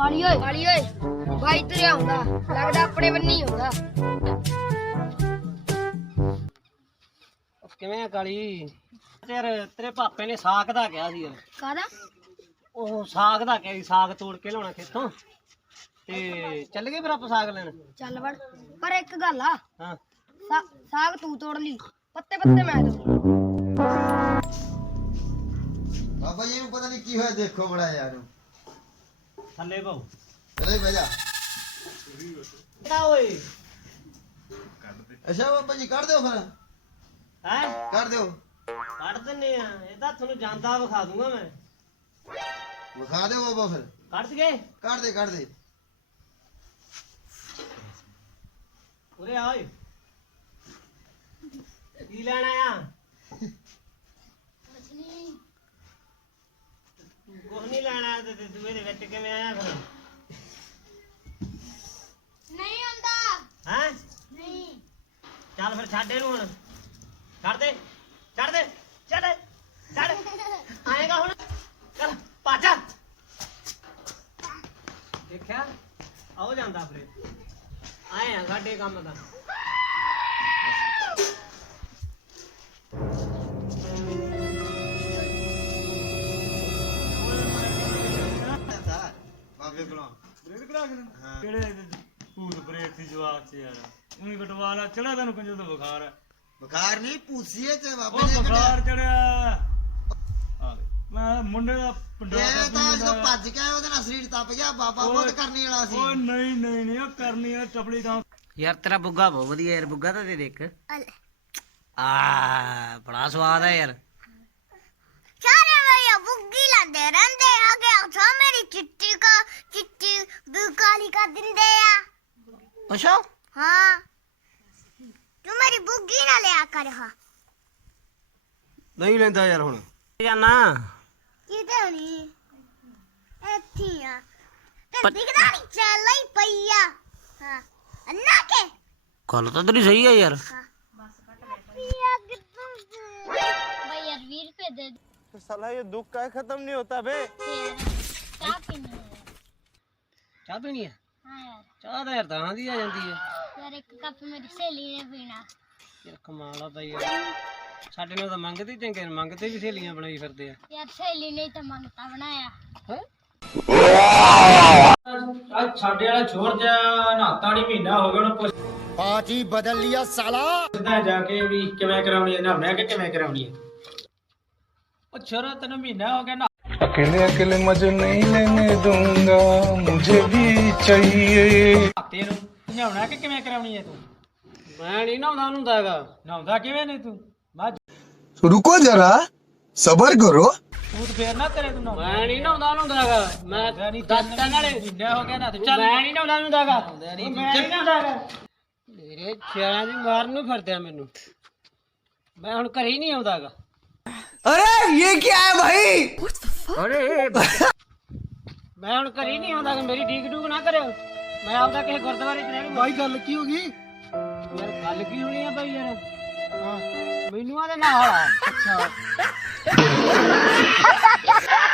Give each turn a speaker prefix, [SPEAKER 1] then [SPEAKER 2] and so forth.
[SPEAKER 1] ਕਾਲੀ ਓਏ ਬਾਈ ਤੁਰਿਆ ਹੁੰਦਾ ਲੱਗਦਾ ਆਪਣੇ ਬੰਨੀ ਹੁੰਦਾ।
[SPEAKER 2] ਕਿਵੇਂ ਆ ਕਾਲੀ ਯਾਰ ਤੇਰੇ ਪਾਪੇ ਨੇ ਸਾਗ ਦਾ ਕਿਹਾ ਸੀ ਯਾਰ।
[SPEAKER 1] ਕਾਹਦਾ?
[SPEAKER 2] ਉਹ ਸਾਗ ਦਾ ਕਿਹਾ ਸੀ, ਸਾਗ ਤੋੜ ਕੇ ਲਿਆਉਣਾ ਖੇਤੋਂ ਤੇ ਚੱਲ ਗਏ ਫਿਰ ਆਪਾਂ ਸਾਗ ਲੈਣ।
[SPEAKER 1] ਚੱਲ ਵੜ ਪਰ ਇੱਕ ਗੱਲ ਆ,
[SPEAKER 2] ਹਾਂ
[SPEAKER 1] ਸਾਗ ਤੂੰ ਤੋੜ ਲਈ, ਪੱਤੇ ਪੱਤੇ ਮੈਂ ਤੋੜ।
[SPEAKER 3] ਬਾਬਾ ਜੀ ਨੂੰ ਪਤਾ ਨਹੀਂ ਕੀ ਹੋਇਆ, ਦੇਖੋ ਬੜਾ ਯਾਰ
[SPEAKER 2] ਥੱਲੇ ਪਾਉ
[SPEAKER 3] ਚਲੇ ਬਹਿ ਜਾ।
[SPEAKER 2] ਕਿਹੜਾ ਓਏ
[SPEAKER 3] ਅੱਛਾ ਬਾਬਾ ਜੀ ਕੱਢ ਦਿਓ ਫਿਰ,
[SPEAKER 2] ਹੈ
[SPEAKER 3] ਕੱਢ ਦਿਓ।
[SPEAKER 2] ਕੱਢ ਦਿੰਨੇ ਆ, ਇਹਦਾ ਤੁਹਾਨੂੰ ਜਾਂਦਾ ਵਿਖਾ ਦੂੰਗਾ ਮੈਂ।
[SPEAKER 3] ਵਿਖਾ ਦਿਓ ਬਾਬਾ ਫਿਰ,
[SPEAKER 2] ਕੱਢ ਦਈਏ?
[SPEAKER 3] ਕੱਢ ਦੇ
[SPEAKER 2] ਉਰੇ ਆ ਓਏ, ਕੀ ਲੈਣ ਆਇਆ? ਕੁਛ ਨਹੀਂ ਲੈਣਾ ਤੇ ਤੂੰ ਇਹਦੇ ਵਿੱਚ ਕਿਵੇਂ ਆਇਆ ਫਿਰ?
[SPEAKER 1] ਨਹੀਂ ਹੁੰਦਾ।
[SPEAKER 2] ਹੈ
[SPEAKER 1] ਨਹੀਂ
[SPEAKER 2] ਚੱਲ ਫਿਰ ਛੱਡ ਇਹਨੂੰ ਹੁਣ, ਛੱਡ ਆਏਗਾ ਹੁਣ, ਚੱਲ ਭੱਜ। ਦੇਖਿਆ ਆਉ ਜਾਂਦਾ ਫਿਰ, ਆਏ ਆ ਸਾਡੇ ਕੰਮ ਦਾ।
[SPEAKER 3] ਬਾਬੇ ਕੋਲੋਂ
[SPEAKER 4] ਬ੍ਰੇਕ ਕਰਾ ਕੇ ਕਿਹੜੇ ਭੂਤ ਬ੍ਰੇਕ ਦੀ ਜਵਾਬ ਚ ਯਾਰ ਉਹੀ ਕਟਵਾ ਲਾ, ਚੜਾ ਤੈਨੂੰ ਕੰਜਰ ਤੋਂ ਬੁਖਾਰ ਹੈ।
[SPEAKER 3] ਬੁਖਾਰ ਨਹੀਂ ਪੂਸੀਏ ਚ ਬਾਬੇ
[SPEAKER 4] ਉਹ
[SPEAKER 3] ਨੇ
[SPEAKER 4] ਬੁਖਾਰ ਚੜਿਆ ਆ ਲੈ, ਮੈਂ ਮੁੰਡੇ ਦਾ
[SPEAKER 3] ਇਹ ਤਾਂ ਜਦੋਂ ਭੱਜ ਕੇ ਆਇਆ ਉਹਦੇ ਨਾਲ ਸਰੀਰ ਤਪ ਗਿਆ, ਬਾਬਾ ਬਹੁਤ ਕਰਨੀ ਵਾਲਾ ਸੀ।
[SPEAKER 4] ਓਏ ਨਹੀਂ ਉਹ ਕਰਨੀ ਆ ਚਪਲੀ ਤਾਂ।
[SPEAKER 2] ਯਾਰ ਤੇਰਾ ਬੁੱਗਾ ਬਹੁਤ ਵਧੀਆ ਯਾਰ, ਬੁੱਗਾ ਤਾਂ ਦੇ ਦੇਖ। ਆ ਬੜਾ ਸਵਾਦ ਹੈ ਯਾਰ।
[SPEAKER 1] ਸਾਰੇ ਭਈਆ ਬੁੱਗੀ ਲਾਂਦੇ ਰਹਿੰਦੇ ਆਗੇ ਉਠਾ ਮੇਰੀ ਚਿੱਟੀ ਕਾਲੀ ਕਰ ਦਿੰਦੇ ਆ।
[SPEAKER 2] ਅੱਛਾ
[SPEAKER 1] हाँ तू मेरी बुग्गी ना लिया कर। हाँ
[SPEAKER 3] ਨਹੀਂ ਲੈਂਦਾ ਯਾਰ ਹੁਣ
[SPEAKER 2] ਜਾਨਾ
[SPEAKER 1] किते नहीं एथिया ते दिखदा नहीं चल ही पईया। हाँ अन्ना के
[SPEAKER 2] ਗੱਲ ਤਾਂ ਤੇਰੀ ਸਹੀ ਹੈ ਯਾਰ।
[SPEAKER 1] पिया कितों भाई यार 20 रुपए दे
[SPEAKER 4] तो साला ये दुख का खत्म नहीं होता बे।
[SPEAKER 1] चाय पीनी है।
[SPEAKER 2] ਚਾਹ ਪੀਣੀ ਹੈ?
[SPEAKER 1] हाँ यार
[SPEAKER 2] ਚਾਹ ਤਾਂ ਯਾਰ ਤਾਂ ਦੀ ਆ ਜਾਂਦੀ ਹੈ
[SPEAKER 1] यार एक कप मेरी सहेली ने पीना।
[SPEAKER 2] ਯਾਰ ਕਮਾਲ ਆ ਬਈ ਯਾਰ, ਸਾਡੇ ਨਾਲ ਤਾਂ ਮੰਗਦੇ ਹੀ ਚੰਗੇ ਨੇ, ਮੰਗਦੇ ਵੀ ਸਹੇਲੀਆਂ ਬਣਾਈ ਫਿਰਦੇ ਆ।
[SPEAKER 1] यार सहेली ने तो मांगता बनाया।
[SPEAKER 5] ਅੱਜ ਸਾਡੇ ਵਾਲਾ ਛੋੜ ਜਾ, ਨਹਾਤਾ ਨਹੀਂ ਮਹੀਨਾ ਹੋ ਗਿਆ, ਉਹਨੂੰ
[SPEAKER 3] ਪਾਰਟੀ ਬਦਲ ਲਿਆ ਸਾਲਾ।
[SPEAKER 5] ਪੁੱਛਦਾ ਜਾ ਕੇ ਵੀ ਕਿਵੇਂ ਕਰਾਉਣੀ ਹੈ, ਨਹਾਉਣਾ ਕਿ ਕਿਵੇਂ ਕਰਾਉਣੀ ਹੈ। ਉਹ ਛੋਰਾ ਤੈਨੂੰ ਮਹੀਨਾ ਹੋ ਗਿਆ
[SPEAKER 6] अकेले अकेले मजे नहीं लेने दूंगा, मुझे भी चाहिए।
[SPEAKER 5] ਨਹਾਤੇ ਨੂੰ, ਨਹਾਉਣਾ ਕਿ ਕਿਵੇਂ ਕਰਾਉਣੀ ਹੈ ਤੂੰ?
[SPEAKER 2] ਮੈਂ ਨਹੀਂ ਨਹਾਉਂਦਾ ਹੁੰਦਾ ਹੈਗਾ।
[SPEAKER 5] ਨਹਾਉਂਦਾ ਕਿਵੇਂ ਨਹੀਂ ਤੂੰ? ਮੈਂ
[SPEAKER 6] रुको जरा सबर करो।
[SPEAKER 5] ਤੂੰ ਫੇਰ ਨਾ ਤੇਰੇ ਤੂੰ ਨਹਾਉਂਦਾ
[SPEAKER 2] ਮੈਂ ਨਹੀਂ ਨਹਾਉਂਦਾ ਹੁੰਦਾ ਹੈਗਾ। ਮੈਂ
[SPEAKER 5] ਨਹੀਂ
[SPEAKER 2] ਦੱਸਦਾ ਨਾਲੇ
[SPEAKER 5] ਮਹੀਨਾ ਹੋ ਗਿਆ ਨਾ,
[SPEAKER 2] ਚੱਲ ਮੈਂ ਨਹੀਂ ਨਹਾਉਂਦਾ ਹੁੰਦਾ ਹੈਗਾ।
[SPEAKER 5] ਮੈਂ ਨਹੀਂ ਨਹਾਉਂਦਾ ਹੈਗਾ।
[SPEAKER 2] ਮੇਰੇ ਛਿਆਂ ਦੀ ਮਾਰਨ ਨੂੰ ਫਿਰਦੇ ਆ ਮੈਨੂੰ। ਮੈਂ ਹੁਣ ਘਰੇ ਹੀ ਨਹੀਂ ਆਉਂਦਾ ਹੈਗਾ।
[SPEAKER 6] अरे ये क्या है भाई?
[SPEAKER 2] ਮੈਂ ਹੁਣ ਘਰੇ ਹੀ ਨਹੀਂ ਆਉਂਦਾ ਹੈਗਾ, ਮੇਰੀ ਡੀਕ ਡੂਕ ਨਾ ਕਰਿਓ। ਮੈਂ ਆਪਦਾ ਕਿਸੇ ਗੁਰਦੁਆਰੇ 'ਚ ਰਹਿਣਾ।
[SPEAKER 3] ਬਾਈ ਗੱਲ ਕੀ ਹੋ ਗਈ?
[SPEAKER 2] ਯਾਰ ਗੱਲ ਕੀ ਹੋਣੀ ਆ ਬਾਈ ਯਾਰ? ਹਾਂ ਮੈਨੂੰ ਆਦੇ ਨਾਲ ਆ। ਅੱਛਾ